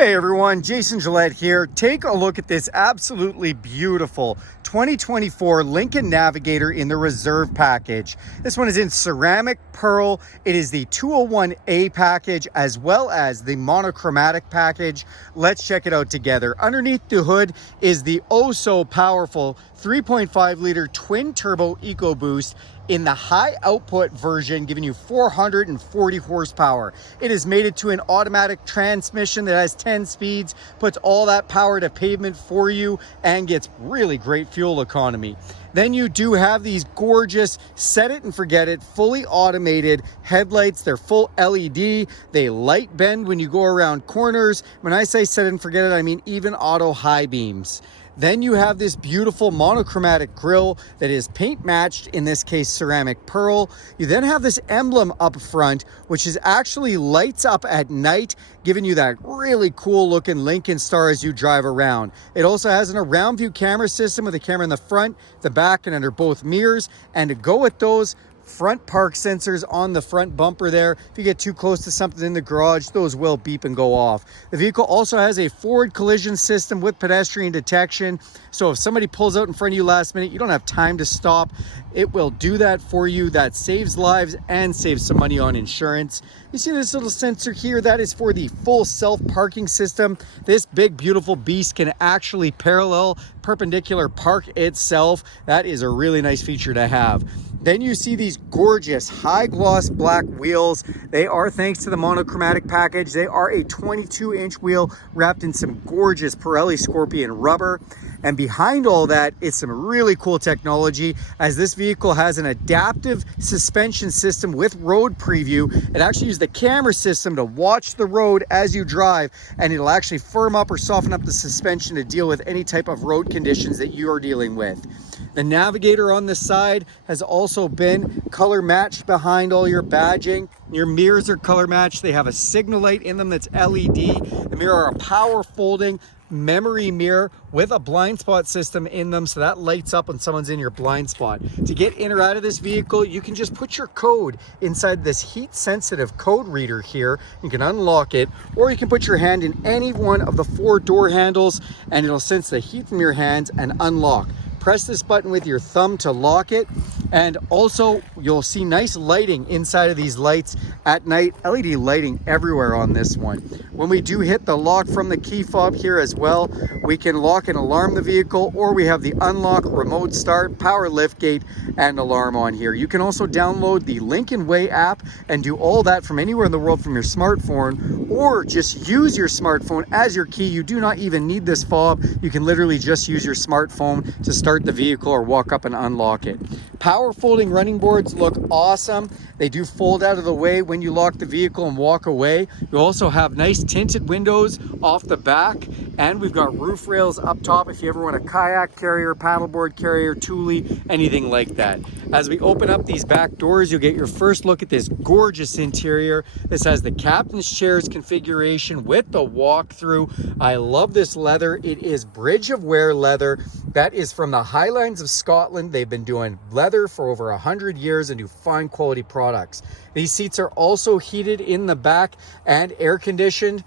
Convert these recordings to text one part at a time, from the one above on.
Hey everyone, Jason Gillette here. Take a look at this absolutely beautiful 2024 Lincoln Navigator in the Reserve package. This one is in ceramic pearl. It is the 201A package as well as the MonoChromatic package. Let's check it out together. Underneath the hood is the oh so powerful 3.5 liter twin turbo Ecoboost in the high output version, giving you 440 horsepower. It is mated to an automatic transmission that has 10 speeds, puts all that power to pavement for you, and gets really great fuel economy. Then you do have these gorgeous set it and forget it, fully automated headlights. They're full LED. They light bend when you go around corners. When I say set it and forget it, I mean even auto high beams. Then you have this beautiful monochromatic grille that is paint matched, in this case ceramic pearl. You then have this emblem up front, which is actually lights up at night, giving you that really cool looking Lincoln Star as you drive around. It also has an around view camera system with a camera in the front, the back, and under both mirrors. And to go with those, front park sensors on the front bumper there. If you get too close to something in the garage, those will beep and go off. The vehicle also has a forward collision system with pedestrian detection. So if somebody pulls out in front of you last minute, you don't have time to stop, it will do that for you. That saves lives and saves some money on insurance. You see this little sensor here? That is for the full self-parking system. This big, beautiful beast can actually perpendicular park itself. That is a really nice feature to have. Then you see these gorgeous high gloss black wheels. They are, thanks to the monochromatic package, they are a 22-inch wheel wrapped in some gorgeous Pirelli Scorpion rubber. And behind all that is some really cool technology, as this vehicle has an adaptive suspension system with road preview. It actually uses the camera system to watch the road as you drive, and it'll actually firm up or soften up the suspension to deal with any type of road conditions that you are dealing with. The Navigator on the side has also been color matched behind all your badging. Your mirrors are color matched. They have a signal light in them that's LED. The mirror are a power folding memory mirror with a blind spot system in them, so that lights up when someone's in your blind spot. To get in or out of this vehicle, you can just put your code inside this heat sensitive code reader here. You can unlock it, or you can put your hand in any one of the 4 door handles and it'll sense the heat from your hands and unlock. Press this button with your thumb to lock it, and also you'll see nice lighting inside of these lights at night. LED lighting everywhere on this one. When we do hit the lock from the key fob here as well, we can lock and alarm the vehicle, or we have the unlock, remote start, power liftgate, and alarm on here. You can also download the Lincoln Way app and do all that from anywhere in the world from your smartphone, or just use your smartphone as your key. You do not even need this fob. You can literally just use your smartphone to start the vehicle or walk up and unlock it. Power folding running boards look awesome. They do fold out of the way when you lock the vehicle and walk away. You also have nice tinted windows off the back, and we've got roof rails up top if you ever want a kayak carrier, paddleboard carrier, Thule, anything like that. As we open up these back doors, you'll get your first look at this gorgeous interior. This has the captain's chairs configuration with the walkthrough. I love this leather. It is Bridge of Wear leather. That is from the Highlands of Scotland. They've been doing leather for over 100 years and do fine quality products. These seats are also heated in the back and air conditioned.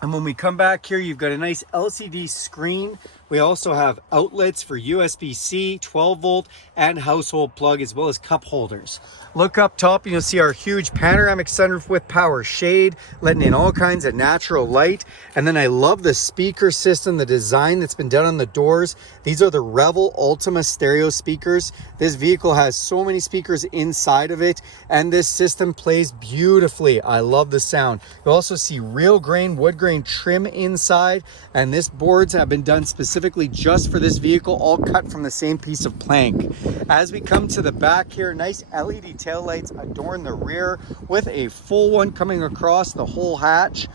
And when we come back here, you've got a nice LCD screen. We also have outlets for USB-C, 12 volt, and household plug, as well as cup holders. Look up top, you'll see our huge panoramic sunroof with power shade, letting in all kinds of natural light. And then I love the speaker system, the design that's been done on the doors. These are the Revel Ultima stereo speakers. This vehicle has so many speakers inside of it, and this system plays beautifully. I love the sound. You'll also see real grain, wood grain trim inside, and this boards have been done specifically just for this vehicle, all cut from the same piece of plank. As we come to the back here, nice LED taillights adorn the rear with a full one coming across the whole hatch.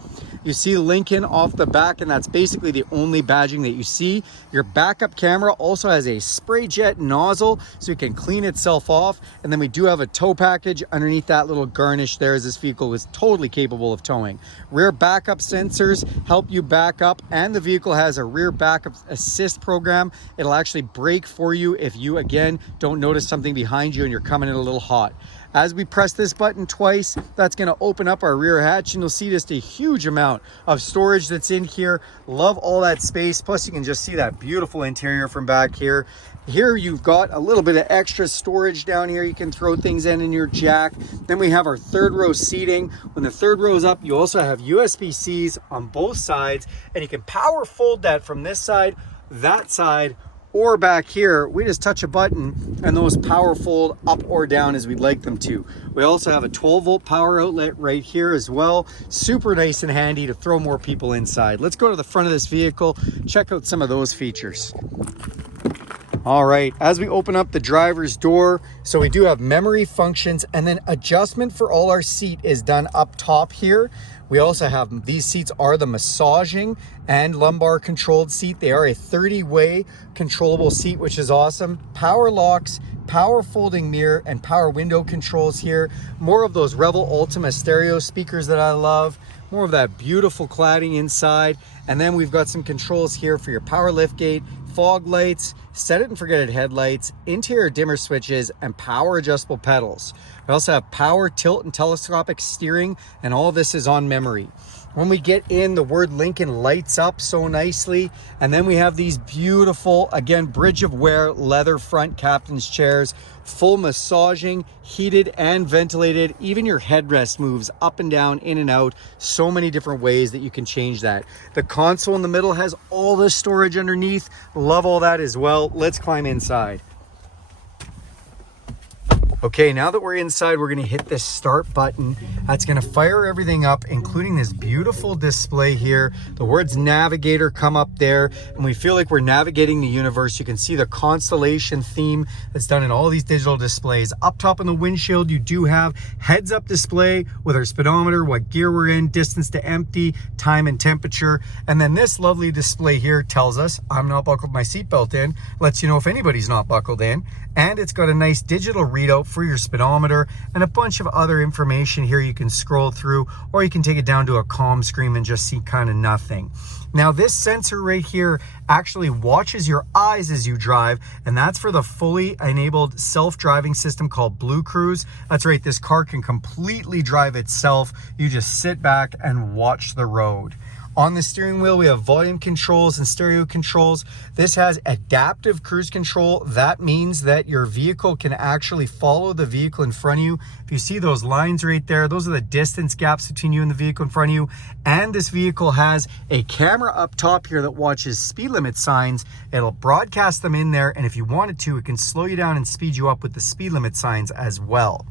You see Lincoln off the back, and that's basically the only badging that you see. Your backup camera also has a spray jet nozzle, so it can clean itself off. And then we do have a tow package underneath that little garnish there, as this vehicle is totally capable of towing. Rear backup sensors help you back up, and the vehicle has a rear backup assist program. It'll actually brake for you if you, again, don't notice something behind you and you're coming in a little hot. As we press this button twice, that's going to open up our rear hatch, and you'll see just a huge amount of storage that's in here. Love all that space. Plus you can just see that beautiful interior from back here. Here you've got a little bit of extra storage down here. You can throw things in your jack. Then we have our third row seating. When the third row is up, you also have USB-Cs on both sides, and you can power fold that from this side, that side, or back here. We just touch a button and those power fold up or down as we'd like them to. We also have a 12-volt power outlet right here as well. Super nice and handy to throw more people inside. Let's go to the front of this vehicle, check out some of those features. All right, as we open up the driver's door, so we do have memory functions, and then adjustment for all our seat is done up top here. We also have, these seats are the massaging and lumbar controlled seat. They are a 30-way controllable seat, which is awesome. Power locks, power folding mirror, and power window controls here. More of those Revel Ultima stereo speakers that I love. More of that beautiful cladding inside. And then we've got some controls here for your power liftgate, fog lights, set it and forget it headlights, interior dimmer switches, and power adjustable pedals. We also have power tilt and telescopic steering, and all this is on memory. When we get in, the word Lincoln lights up so nicely. And then we have these beautiful, again, bridge of wear leather front captain's chairs, full massaging, heated and ventilated. Even your headrest moves up and down, in and out. So many different ways that you can change that. The console in the middle has all the storage underneath. Love all that as well. Let's climb inside. Okay, now that we're inside, we're gonna hit this start button. That's gonna fire everything up, including this beautiful display here. The words Navigator come up there, and we feel like we're navigating the universe. You can see the constellation theme that's done in all these digital displays. Up top on the windshield, you do have heads-up display with our speedometer, what gear we're in, distance to empty, time and temperature. And then this lovely display here tells us I'm not buckled my seatbelt in, lets you know if anybody's not buckled in. And it's got a nice digital readout for your speedometer and a bunch of other information here you can scroll through, or you can take it down to a calm screen and just see kind of nothing. Now this sensor right here actually watches your eyes as you drive, and that's for the fully enabled self-driving system called Blue Cruise. That's right, this car can completely drive itself. You just sit back and watch the road. On the steering wheel, we have volume controls and stereo controls. This has adaptive cruise control. That means that your vehicle can actually follow the vehicle in front of you. If you see those lines right there, those are the distance gaps between you and the vehicle in front of you. And this vehicle has a camera up top here that watches speed limit signs. It'll broadcast them in there, and if you wanted to, it can slow you down and speed you up with the speed limit signs as well.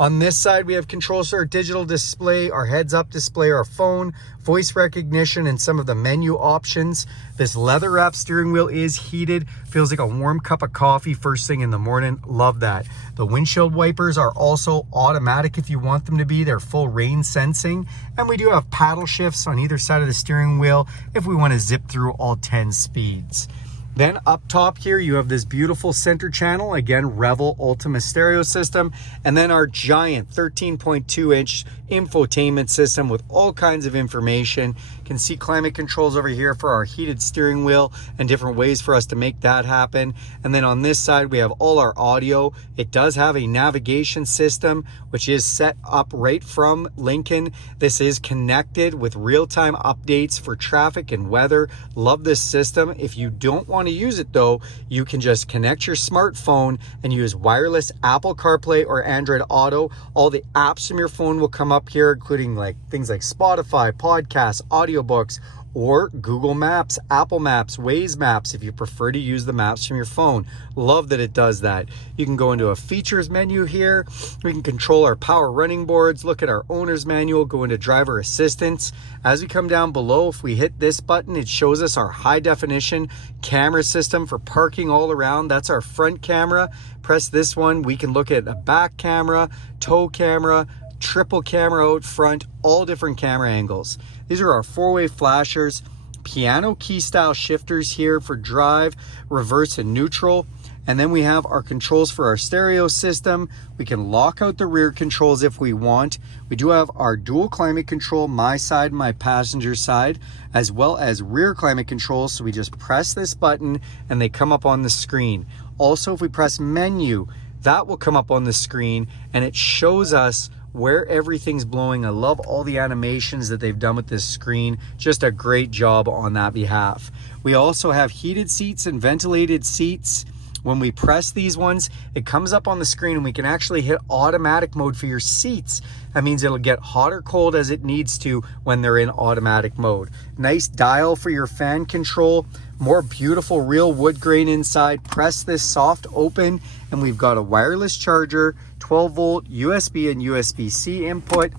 On this side, we have controls for our digital display, our heads-up display, our phone, voice recognition, and some of the menu options. This leather-wrapped steering wheel is heated. Feels like a warm cup of coffee first thing in the morning. Love that. The windshield wipers are also automatic if you want them to be. They're full rain sensing. And we do have paddle shifts on either side of the steering wheel if we want to zip through all 10 speeds. Then up top here, you have this beautiful center channel, again, Revel Ultima stereo system, and then our giant 13.2-inch infotainment system with all kinds of information. You can see climate controls over here for our heated steering wheel and different ways for us to make that happen. And then on this side, we have all our audio. It does have a navigation system, which is set up right from Lincoln. This is connected with real-time updates for traffic and weather. Love this system. If you don't want to use it though, you can just connect your smartphone and use wireless Apple CarPlay or Android Auto. All the apps from your phone will come up here, including like things like Spotify, podcasts, audiobooks, or Google Maps, Apple Maps, Waze Maps if you prefer to use the maps from your phone. Love that it does that. You can go into a features menu here. We can control our power running boards, look at our owner's manual, go into driver assistance. As we come down below, if we hit this button, it shows us our high definition camera system for parking all around. That's our front camera. Press this one, we can look at a back camera, tow camera, triple camera out front, all different camera angles. These are our four-way flashers, piano key style shifters here for drive, reverse, and neutral. And then we have our controls for our stereo system. We can lock out the rear controls if we want. We do have our dual climate control, my side, my passenger side, as well as rear climate controls. So we just press this button and they come up on the screen. Also, if we press menu, that will come up on the screen and it shows us where everything's blowing. I love all the animations that they've done with this screen. Just a great job on that behalf. We also have heated seats and ventilated seats. When we press these ones, it comes up on the screen and we can actually hit automatic mode for your seats. That means it'll get hot or cold as it needs to when they're in automatic mode. Nice dial for your fan control. More beautiful real wood grain inside. Press this soft open and we've got a wireless charger, 12 volt USB and USB-C input.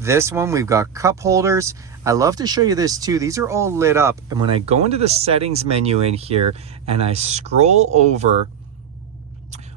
This one, we've got cup holders. I love to show you this too. These are all lit up. And when I go into the settings menu in here and I scroll over,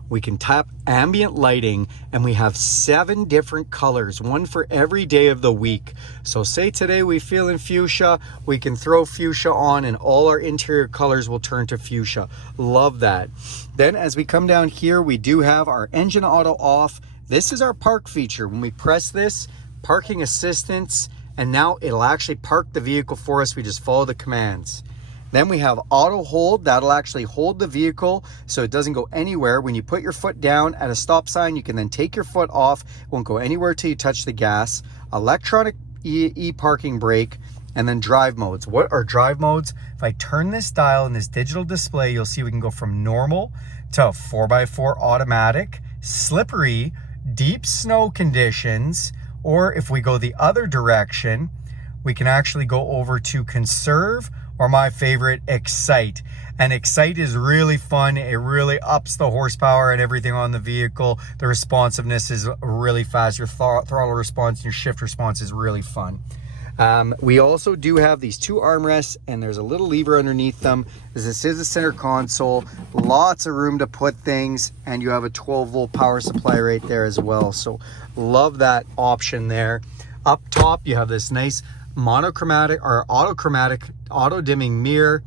we can tap ambient lighting and we have 7 different colors, one for every day of the week. So say today we feel in fuchsia, we can throw fuchsia on and all our interior colors will turn to fuchsia. Love that. Then as we come down here, we do have our engine auto off. This is our park feature. When we press this, parking assistance, and now it'll actually park the vehicle for us. We just follow the commands. Then we have auto hold. That'll actually hold the vehicle so it doesn't go anywhere. When you put your foot down at a stop sign, you can then take your foot off. It won't go anywhere till you touch the gas. Electronic e-parking brake, and then drive modes. What are drive modes? If I turn this dial in this digital display, you'll see we can go from normal to 4x4 automatic, slippery, deep snow conditions, or if we go the other direction, we can actually go over to conserve, or my favorite, excite. And excite is really fun. It really ups the horsepower and everything on the vehicle. The responsiveness is really fast. Your throttle response and your shift response is really fun. We also do have these 2 armrests and there's a little lever underneath them. This is the center console, lots of room to put things, and you have a 12 volt power supply right there as well. So love that option there. Up top, you have this nice monochromatic or auto dimming mirror,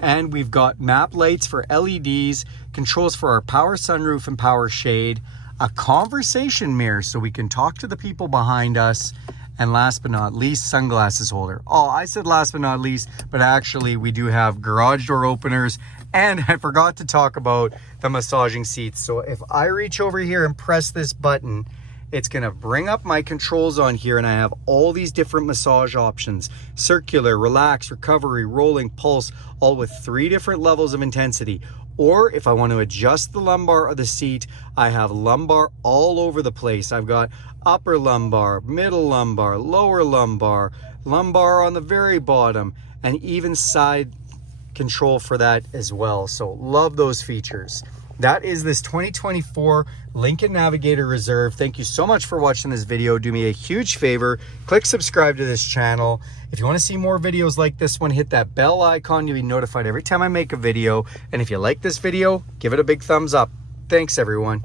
and we've got map lights for LEDs, controls for our power sunroof and power shade, a conversation mirror so we can talk to the people behind us, and last but not least, sunglasses holder. Oh, I said last but not least, but actually we do have garage door openers, and I forgot to talk about the massaging seats. So if I reach over here and press this button, it's gonna bring up my controls on here, and I have all these different massage options: circular, relax, recovery, rolling, pulse, all with 3 different levels of intensity. Or if I want to adjust the lumbar of the seat, I have lumbar all over the place. I've got upper lumbar, middle lumbar, lower lumbar, lumbar on the very bottom, and even side control for that as well. So love those features. That is this 2024 Lincoln Navigator Reserve. Thank you so much for watching this video. Do me a huge favor, click subscribe to this channel. If you want to see more videos like this one, hit that bell icon. You'll be notified every time I make a video. And if you like this video, give it a big thumbs up. Thanks, everyone.